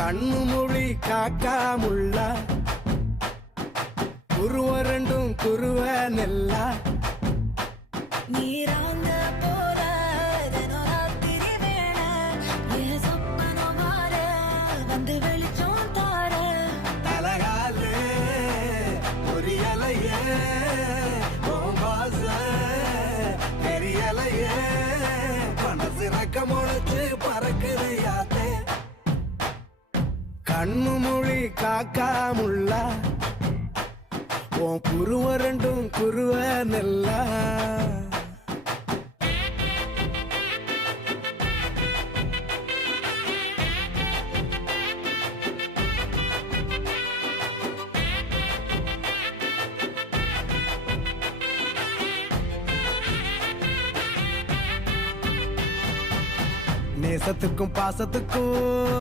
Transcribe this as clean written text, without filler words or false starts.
கண்ணு மொழி காக்காமுள்ள குருவ ரெண்டும் குருவ நெல்லா நீராங்க போல தினராத்திரி வேண என் சொப்பனோ மாற வந்து வெளிச்சம் தார தலகாலே பொரியலையே ஓம்பாச பெரியலையே மனசு ரக்க முளைச்சு பறக்குது யாத்தே கண்ணு மொழி காக்காமுள்ள உன் குருவ ரெண்டும் குருவ நெல்லா நேசத்துக்கும் பாசத்துக்கும்